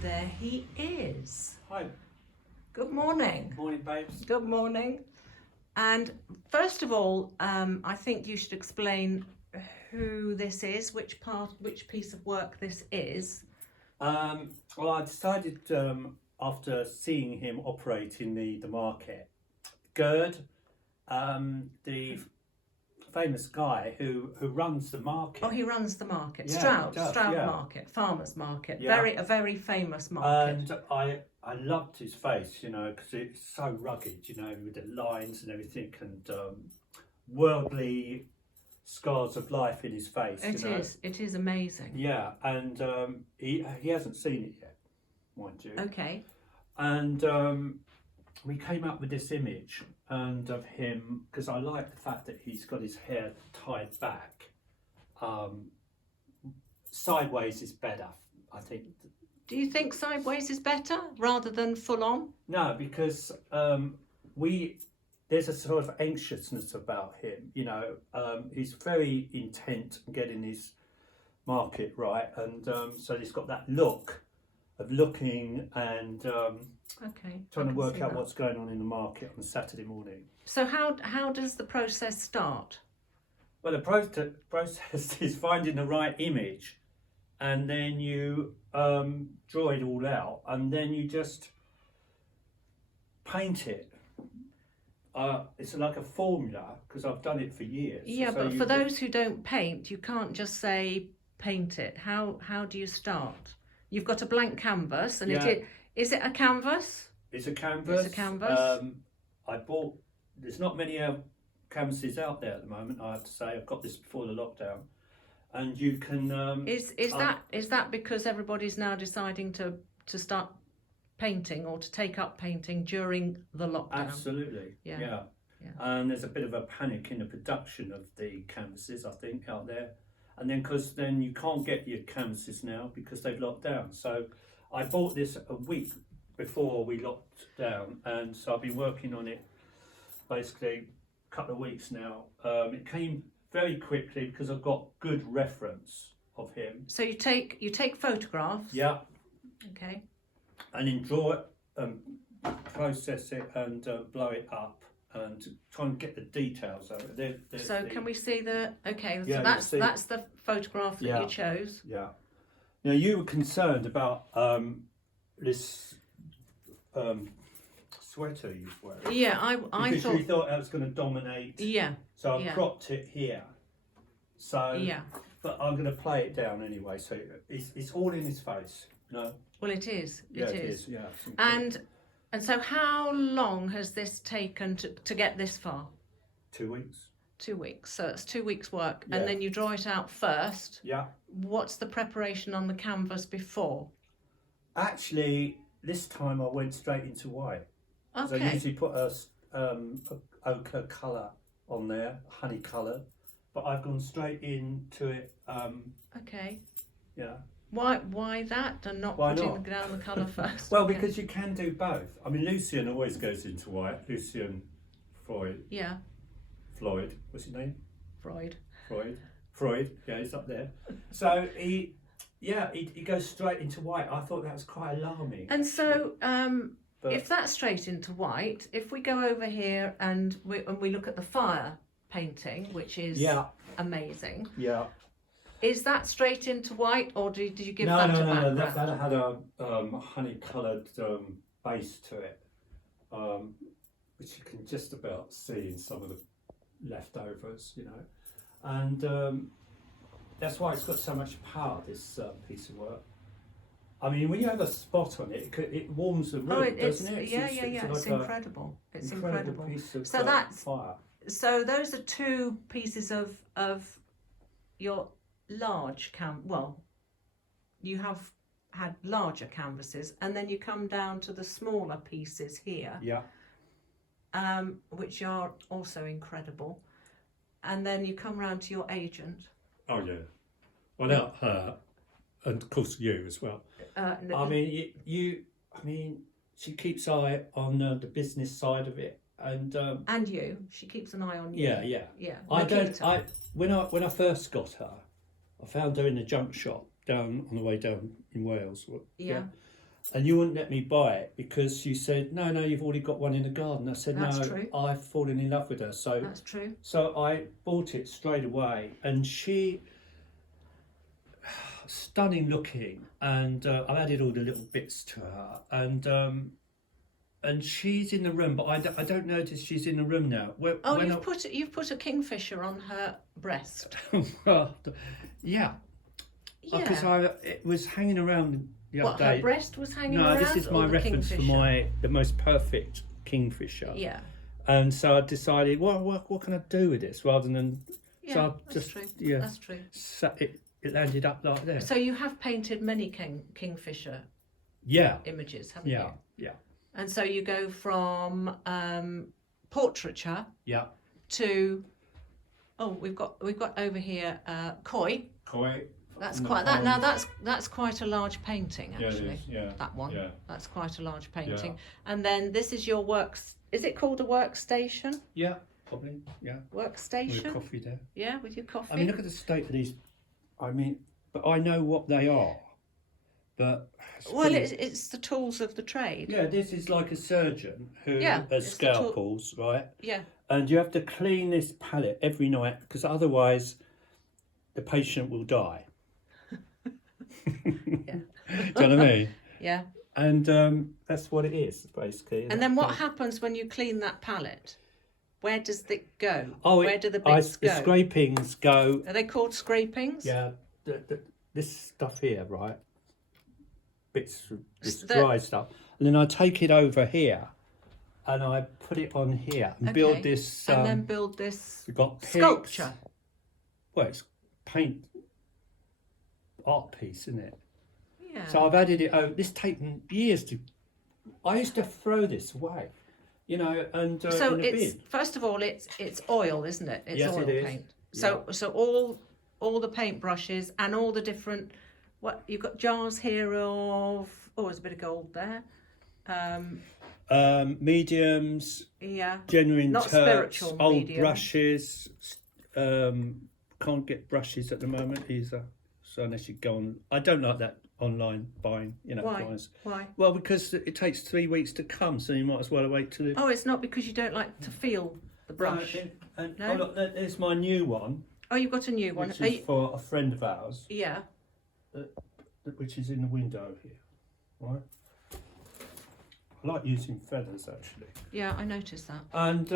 there he is. Hi. Good morning. Morning, babes. Good morning. And first of all, I think you should explain who this is, which piece of work this is. Well, I decided after seeing him operate in the market, Gerd, the famous guy who runs the market. Oh, he runs the market. Yeah, Stroud yeah. Market, farmers market. Yeah. A very famous market. And I loved his face, you know, because it's so rugged, you know, with the lines and everything, and worldly scars of life in his face. It is amazing. Yeah, and he hasn't seen it yet, mind you. Okay. And we came up with this image and of him, because I like the fact that he's got his hair tied back. Sideways is better, I think. Do you think sideways is better rather than full on? No, because there's a sort of anxiousness about him, you know. He's very intent on getting his market right, and so he's got that look of looking and trying to work out what's going on in the market on a Saturday morning. So how does the process start? Well, the process is finding the right image, and then you draw it all out, and then you just paint it. It's like a formula, because I've done it for years. Yeah, so but for those who don't paint, you can't just say paint it. How do you start? You've got a blank canvas, and is it a canvas? It's a canvas. It's a canvas. There's not many canvases out there at the moment, I have to say. I've got this before the lockdown. And you can... is that because everybody's now deciding to start painting or to take up painting during the lockdown? Absolutely, yeah. And there's a bit of a panic in the production of the canvases, I think, out there. And then because then you can't get your canvases now because they've locked down. So I bought this a week before we locked down, and so I've been working on it basically a couple of weeks now. It came very quickly because I've got good reference of him. So you take photographs. Yeah. Okay. And then draw it, process it, and blow it up, and try and get the details of it. Can we see the? Okay. Yeah, so that's the photograph that you chose. Yeah. Now you were concerned about this sweater you're wearing. Yeah, I because thought you thought that was going to dominate. Yeah. So I cropped it here. So. Yeah. But I'm going to play it down anyway. So it's all in his face. No. Well, it is. It is. Yeah. And so, how long has this taken to get this far? 2 weeks. 2 weeks. So it's 2 weeks' work, and then you draw it out first. Yeah. What's the preparation on the canvas before? Actually, this time I went straight into white. Okay. So I usually put a ochre colour on there, honey colour, but I've gone straight into it. Okay. Yeah. Why that and not putting down the colour first? Well, because you can do both. I mean, Lucian always goes into white. Lucian Freud. Yeah. Floyd. What's his name? Freud. Yeah, he's up there. So he goes straight into white. I thought that was quite alarming. And so, if that's straight into white, if we go over here and we look at the fire painting, which is amazing. Yeah. Is that straight into white, or did you give that a background? No. That had a honey-coloured base to it, which you can just about see in some of the leftovers, you know. And that's why it's got so much power, this piece of work. I mean, when you have a spot on it, it warms the room, doesn't it? Yeah. It's incredible. It's incredible. Piece of fire. So those are two pieces of your large you have had larger canvases, and then you come down to the smaller pieces here, which are also incredible, and then you come round to your agent. Oh yeah, well not her, and of course you as well. I mean, she keeps eye on the business side of it, and she keeps an eye on you. Yeah. When I first got her, I found her in a junk shop down on the way down in Wales. Yeah. And you wouldn't let me buy it because you said, no, you've already got one in the garden. I said, That's no, true. I've fallen in love with her. So That's true. So I bought it straight away, and she, stunning looking, and I've added all the little bits to her, and she's in the room, but I don't notice she's in the room now. You've put a kingfisher on her breast. Well, yeah, because it was hanging around the other day. Her breast was hanging around? No, this is my reference for the most perfect kingfisher. Yeah. And so I decided, what can I do with this rather than... Yeah, so that's true. Yeah, that's true. So it landed up like that. So you have painted many kingfisher images, haven't you? Yeah. And so you go from portraiture to... Oh, we've got over here koi. Koi. That's quite that. Now that's quite a large painting, actually. Yeah, it is, yeah. That one. Yeah. That's quite a large painting. Yeah. And then this is your works. Is it called a workstation? Yeah, probably. Yeah. Workstation. With coffee there. Yeah, with your coffee. I mean, look at the state of these. I mean, but I know what they are. But it's the tools of the trade. Yeah, this is like a surgeon who has scalpels, right? Yeah. And you have to clean this palette every night because otherwise the patient will die. Yeah. Do you know what I mean? Yeah. And that's what it is, basically. And then what happens when you clean that palette? Where does it go? Oh, where do the bits go? The scrapings go. Are they called scrapings? Yeah. This stuff here, right? Bits of this dry stuff. And then I take it over here and I put it on here and build this. And then build this we've got sculpture. Well, it's paint art piece, isn't it? Yeah. So I've added it over. This taken years to. I used to throw this away, you know, and so in a it's bin. first of all it's oil, isn't it? It's Yes, oil it is. paint. Yeah. So all the paint brushes and all the different you've got jars here of there's a bit of gold there. Mediums. Yeah. Genuine Not turps, spiritual old medium. brushes. Can't get brushes at the moment either. So unless you go on, I don't like that online buying. You know, Why? price. Why? Well, because it takes 3 weeks to come, so you might as well wait till. Oh, it's not because you don't like to feel the brush. No. No? Oh, look, there's my new one. Oh, you've got a new one. Which is for a friend of ours. Yeah. Which is in the window here, right? I like using feathers actually. Yeah, I noticed that. And